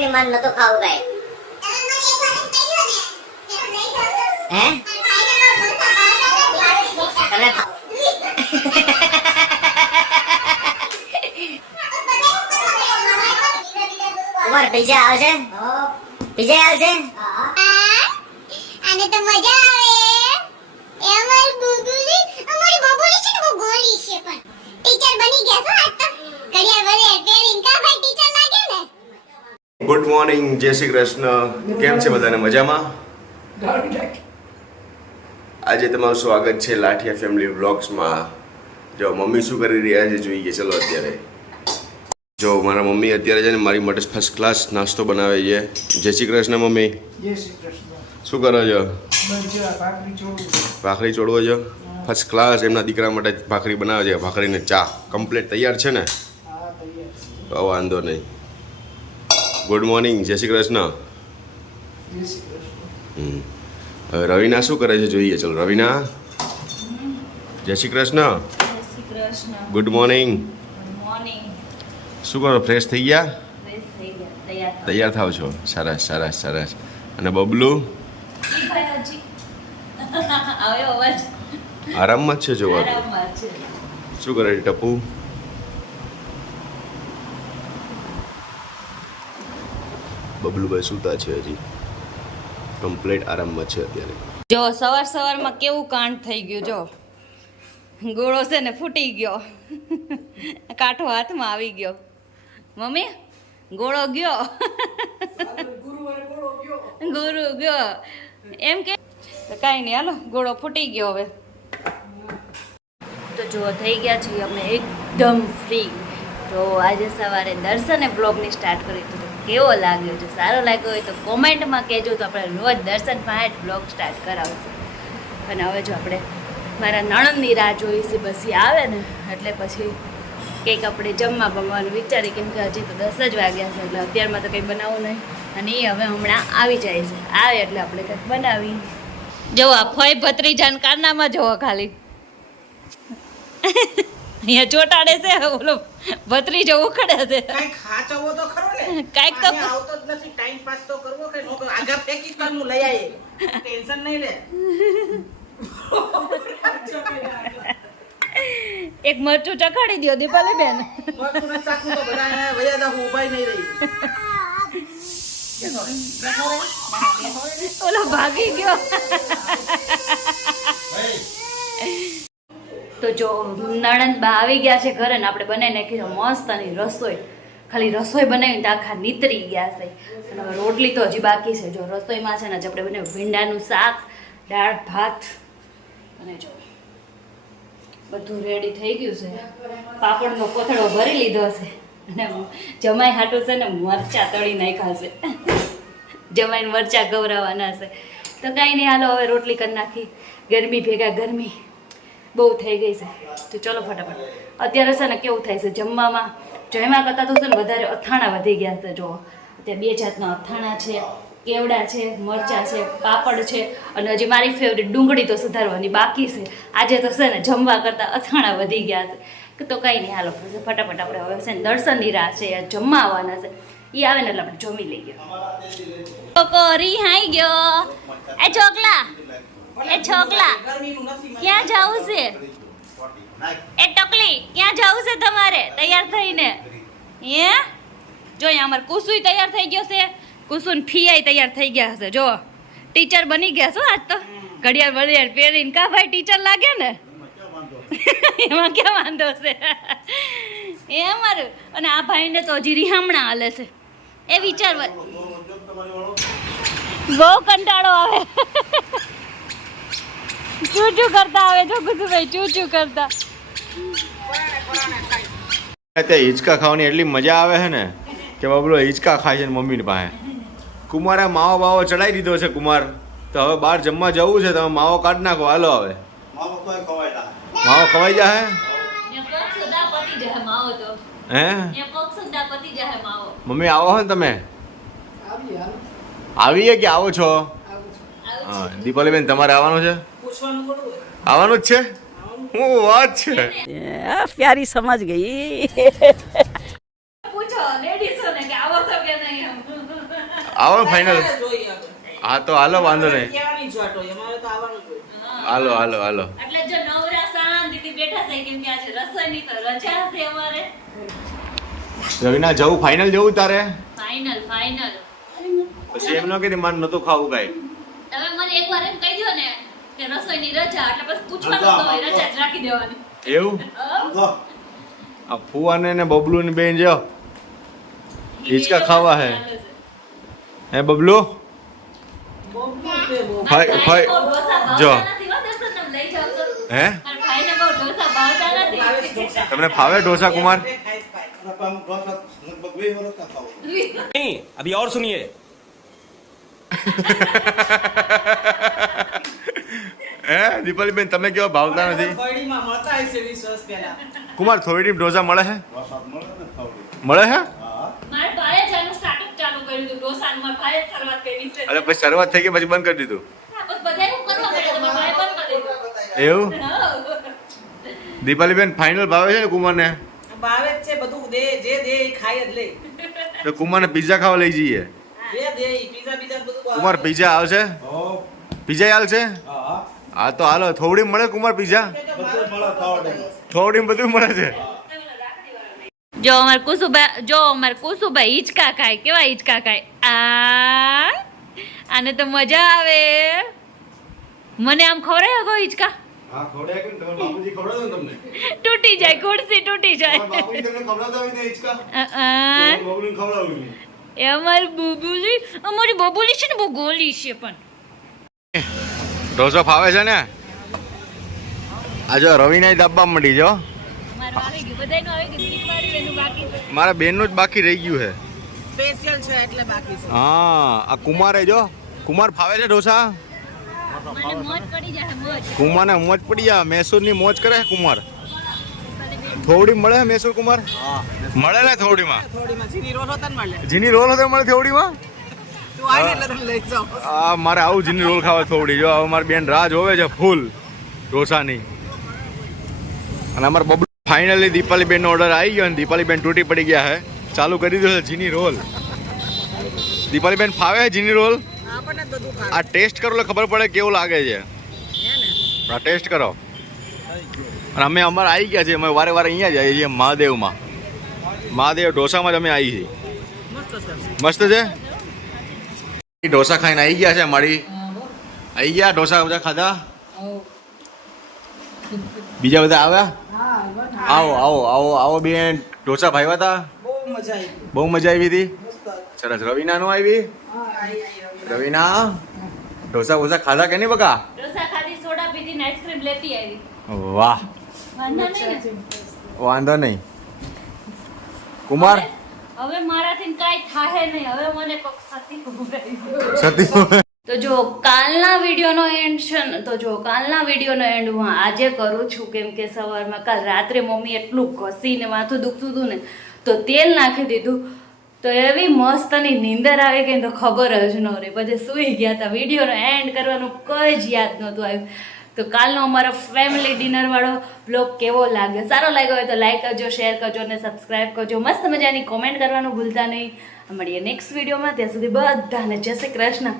ની માન નતો ખાવું કાઈ હે તને ઉમર પીઝા આવશે પીઝા આવશે આને તો મજા આવે એ અમારી બબુલી છે તો ગોળી છે પણ ટીચર બની ગયા છો આજ તો કડિયા ભલે પેરીન કા ભાઈ ટીચર લાગે ને ગુડ મોર્નિંગ, જય શ્રી કૃષ્ણ. કેમ છે બધાને? મજામાં? આજે તમારું સ્વાગત છે લાઠિયા ફેમિલી વ્લોગ્સમાં. જો મમ્મી શું કરી રહ્યા છે જોઈએ. ચલો અત્યારે જો મારા મમ્મી અત્યારે છે ને મારી માટે ફર્સ્ટ ક્લાસ નાસ્તો બનાવે છે. જય શ્રી કૃષ્ણ મમ્મી. જય શ્રી કૃષ્ણ. શું કરો છો? ભાખરી ભાખરી ચોળવો છો? ફર્સ્ટ ક્લાસ એમના દીકરા માટે ભાખરી બનાવે છે. ભાખરીને ચા કમ્પ્લીટ તૈયાર છે ને? હા તૈયાર. તો વાંધો નહીં. ગુડ મોર્નિંગ, જય શ્રી કૃષ્ણ. જય શ્રી કૃષ્ણ. હવે રવિના શું કરે છે જોઈએ. ચલો રવિના, જય શ્રી કૃષ્ણ. જય Shri Krishna. Good morning. Good morning. શું કરો? ફ્રેશ થઈ ગયા? ફ્રેશ થઈ ગયા, તૈયાર થાવ છો? સરસ સરસ સરસ. અને બબલુ આવ્યો અવાજ. આરામમાં જ છે જોવા. આરામમાં છે. શું કરે છે ટપુ? બબલુભાઈ સૂતા છે હજી. કમ્પ્લીટ આરામમાં છે અત્યારે. જો સવારમાં કેવું કાંડ થઈ ગયું. જો ગોળો છે ને ફૂટી ગયો, કાંઠો હાથમાં આવી ગયો. મમ્મી ગોળો ગયો, ગુરુ ગયો એમ કે કાંઈ નહીં. હાલો ગોળો ફૂટી ગયો. હવે તો જો થઈ ગયા છીએ અમે એકદમ ફ્રી. તો આજે સવારે દર્શને બ્લોગની સ્ટાર્ટ કરી દીધું. કેવો લાગ્યો છે? સારો લાગ્યો હોય તો કોમેન્ટમાં કહેજો, તો આપણે રોજ દર્શન પાસે બ્લોગ સ્ટાર્ટ કરાવશું. અને હવે જો આપણે મારા નણંદની રાહ જોઈ છે, બસ એ આવે ને એટલે પછી કંઈક આપણે જમવા બમવાનું વિચારી, કેમ કે હજી તો 10 જ વાગ્યા છે એટલે અત્યારમાં તો કંઈ બનાવવું નહીં. અને એ હવે હમણાં આવી જાય છે. આવે એટલે આપણે કંઈક બનાવી. જો આ ફઈ ભત્રીજાન કારનામાં જોવો ખાલી અહીંયા ચોટાડે છે, ઓલો ભત્રીજો ઉખડે છે. કાઈ ખાચવો તો ખરો ને. કાઈક તો આવતો જ નથી. ટાઈમ પાસ તો કરવો કે નો આગા ફેંકી કાનું લઈ આયે. ટેન્શન નહીં લે. એક મરચું ચખાડી દો દીપાલી બેન. મસ્ત સાકું તો બધા વયા દા ઉભાઈ નહીં રહી. ઓલો ભાગી ગયો. તો જો નણંદ બા આવી ગયા છે ઘરે ને આપણે બનાવી નાખી મસ્ત અને રસોઈ. ખાલી રસોઈ બનાવીને તો આખા નીતરી ગયા છે. અને હવે રોટલી તો હજી બાકી છે. જો રસોઈમાં છે ને આજે આપણે બનાવ્યું ભીંડાનું શાક, દાળ ભાત અને જો બધું રેડી થઈ ગયું છે. પાપડનો કોથળો ભરી લીધો છે અને જમાઈ હાટું છે ને મરચાં તળી નાખ્યા છે. જમાઈને મરચાં ગવરાવાના છે. તો કાંઈ નહીં, હાલો હવે રોટલી કરી નાખી. ગરમી ભેગા ગરમી બહુ થઈ ગઈ છે. તો ચલો ફટાફટ. અત્યારે છે ને કેવું થાય છે જમવામાં, જમ્યા કરતાં તો છે ને વધારે અથાણા વધી ગયા છે. જો અત્યારે 2 જાતના અથાણા છે, કેવડા છે, મરચાં છે, પાપડ છે અને હજી મારી ફેવરેટ ડુંગળી તો સુધારવાની બાકી છે. આજે તો છે ને જમવા કરતાં અથાણા વધી ગયા છે. તો કંઈ નહીં, હાલો ફટાફટ આપણે હવે છે ને દર્શનની રાહ છે, જમવા આવવાના છે. એ આવે ને એટલે આપણે જમી લઈએ. કોરી હાઈ ગયો. એ છોકલા ક્યાં જવું છે? એ ટકલી ક્યાં જવું છે તમારે તૈયાર થઈને? હે જો અહીંયા અમારે કુસુય તૈયાર થઈ ગયો છે, કુસુન ફિયાય તૈયાર થઈ ગયા છે. જો ટીચર બની ગયા છો આજ તો. ઘડિયાળ બડિયાળ પહેરીને કા ભાઈ ટીચર લાગે ને. એમાં ક્યાં વાંધો છે એ અમારું. અને આ ભાઈને તો હજી રિહામણા હાલે છે. એ વિચારવા બહુ કંટાળો આવે. ચૂચું કરતા આવે જો ગુજુભાઈ, ચૂચું કરતા. ત્યાં હિંચકા ખાવાની એટલી મજા આવે છે ને કે બબલો હિંચકા ખાય છે ને મમ્મીની પાસે. કુમારે માવો બાવો ચડાવી દીધો છે કુમાર. તો હવે બહાર જમવા જવું છે, તમે માવો કાઢી નાખો. હાલો હવે માવો ખવાઈ જાય. હે મમ્મી આવો હો ને તમે? આવીએ કે આવો છો? હા દીપાલી બેન તમારે આવવાનું છે? આવવાનું જ છે. હું વાત છે. प्यारी समझ गई. પૂછો લેડીઝોને કે આવો છો કે નહીં. આવો ફાઇનલ જોઈએ આપણે. હા તો હાલો વાંધો નહીં કહેવાની જ વાત હોય, અમારે તો આવવાનું જ હોય. હાલો હાલો હાલો એટલે જો નવરા શાંતિથી બેઠા છે કેમ કે આજે રસોઈની તો રજા છે અમારે. રવિના જવું ફાઇનલ જવું તારે ફાઇનલ ફાઇનલ. પછી એમ ન કીધું મારે નતું ખાવું કાંઈ તમે મને એકવાર એમ કહી દો ને કે રસોઈની રજા એટલે પછી પૂછવાનું તો હોય, રજા જ રાખી દેવાની. એવું આ ફુવાને ને બબલુ ની બેન જો હિંચકા ખાવા હે હે બબલુ બહુ છે, બહુ. ફાઈ ફાઈ જો હે ભાઈને બહુ ઢોસા ભાવતા નથી. ભાવેશ ઢોસા. તમને ફાવે ઢોસા કુમાર ખાઈશ ભાઈ. नहीं अभी और सुनिए હે દીપાલી બેન તમે કેવા ભાવતા નથી કડીમાં મળતા હશે 20 વર્ષ પહેલા. કુમાર થોડી ઢોસા મળે હે મળે હે મારે ભાઈએ જ આનું startup ચાલુ કર્યું હતું, ઢોસાનું. મારા ભાઈએ જ શરૂઆત કરી છે. એટલે પછી શરૂઆત થઈ ગઈ પછી બંધ કરી દીધું હા, બસ બધાએ હું કરવા માંડ્યા તો મારા ભાઈએ બંધ કરી દીધું. એવું હા. દીપાલી બેન ફાઇનલ ભાવે છે ને કુમારને ભાવે જ છે બધું, દે જે દે એ ખાય જ લે. તો કુમારને પિઝા ખાવા લઈ જઈએ જે દે ઈ પીઝા બીજા બધું ભાવે. કુમાર પિઝા આવશે પિઝા આવશે હા તો હાલો થોડી મળે કુમાર પિઝા થોડી બધું મળે છે જો અમાર કુસુભાઈ હિંચકા ખાય. કેવા હિંચકા ખાય? આને તો મજા આવે. મને આમ ખવડાય ગો હિંચકા હા ખવડાય કે તમારા બાપુજી ખવડાવે ને તમને તૂટી જાય, ખુરશી તૂટી જાય. તમારા બાપુજી તમને ખવડાવતા હોય ને હિંચકા બબલુને ખવડાવું નહીં એ અમારી બબુલી છે ને બહુ ગોલી છે પણ. ઢોસો ફાવે છે ને આ જો રવિના દાબા મળી જો મારું આવી ગયું, બધાયનું આવી ગયું, દીકરી એનું બાકી છે. મારા બેનનું જ બાકી રહી ગયું છે સ્પેશિયલ છે એટલે બાકી છે. હા આ કુમારે જો કુમાર ફાવે છે ઢોસા મને મોજ પડી જાય, મોજ. કુમારને મોજ પડી જાય મૈસૂરની મોજ કરે કુમાર થોડી મળે મૈસૂર કુમાર મળે ને થોડીમાં થોડીમાં જીની રોલ હોતા ને મળે. જીની રોલ હતો મળે થોડીમાં તું આને એટલે તને લઈ જાઉં. આ મારે આવું જીની રોલ ખાવા થોડી જો હવે મારી બેન રાહ જોવે છે ફૂલ ઢોસાની અને અમારે બબલુ ફાઇનલી દીપાલી બેનનો ઓર્ડર આવી ગયો અને દીપાલી બેન તૂટી પડી ગયા છે ચાલુ કરી દીધો છે જીની રોલ દીપાલી બેન ફાવે છે જીની રોલ આપણને જ બધું ખાવે. આ ટેસ્ટ કરો એટલે ખબર પડે કેવું લાગે છે હે ને? આ ટેસ્ટ કરો અને અમે અમારે આવી ગયા છીએ અમે વારે વારે અહીંયા જ આવીએ છીએ મહાદેવમાં મહાદેવ ઢોસામાં જ અમે આવી છીએ મસ્ત છે. મસ્ત છે એ ઢોસા ખાઈને આવી ગયા છે મારી આવી ગયા ઢોસા બધા ખાધા બીજા બધા આવ્યા આવો આવો આવો આવો બેન ઢોસા ભાઈ હતા બહુ મજા આવી. બહુ મજા આવી હતી મસ્ત. સરસ રવિના નું આવી આઈ રવિ. રવિના ઢોસા બોસા ખાધા કે નહીં બકા ઢોસા ખાધી, સોડા પીધી ને આઈસ્ક્રીમ લેતી આવી. વાહ વાંધો નહીં ને? વાંધો નહીં કુમાર હવે મારાથી કાંઈ થાહે નહીં. હવે મને કોક સાથી ખવડાવી દો. સતી તો જો કાલના વિડીયોનો એન્ડ છે ને, તો જો કાલના વિડીયોનો એન્ડ હું આજે કરું છું કેમ કે સવારમાં કાલ રાત્રે મમ્મી એટલું ઘસીને માથું દુખતું હતું ને તો તેલ નાખી દીધું તો એવી મસ્તની નીંદર આવી ગઈ તો ખબર જ ન રહી. પછી સૂઈ ગયા હતા. વિડીયોનો એન્ડ કરવાનું કંઈ જ યાદ નહોતું આવ્યું. તો કાલનો અમારો ફેમિલી ડિનરવાળો બ્લોગ કેવો લાગ્યો? સારો લાગ્યો હોય તો લાઈક કરજો, શેર કરજો અને સબસ્ક્રાઈબ કરજો. મસ્ત મજાની કોમેન્ટ કરવાનું ભૂલતા નહીં. મળીએ નેક્સ્ટ વિડીયોમાં. ત્યાં સુધી બધાને જય શ્રી કૃષ્ણ.